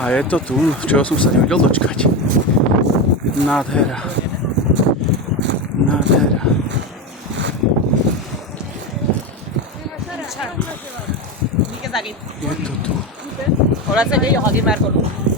A je to tu, čoho som sa nevedel dočkať. Nádhera. Nádhera. Je to tu. Ahora se yo aquí marco.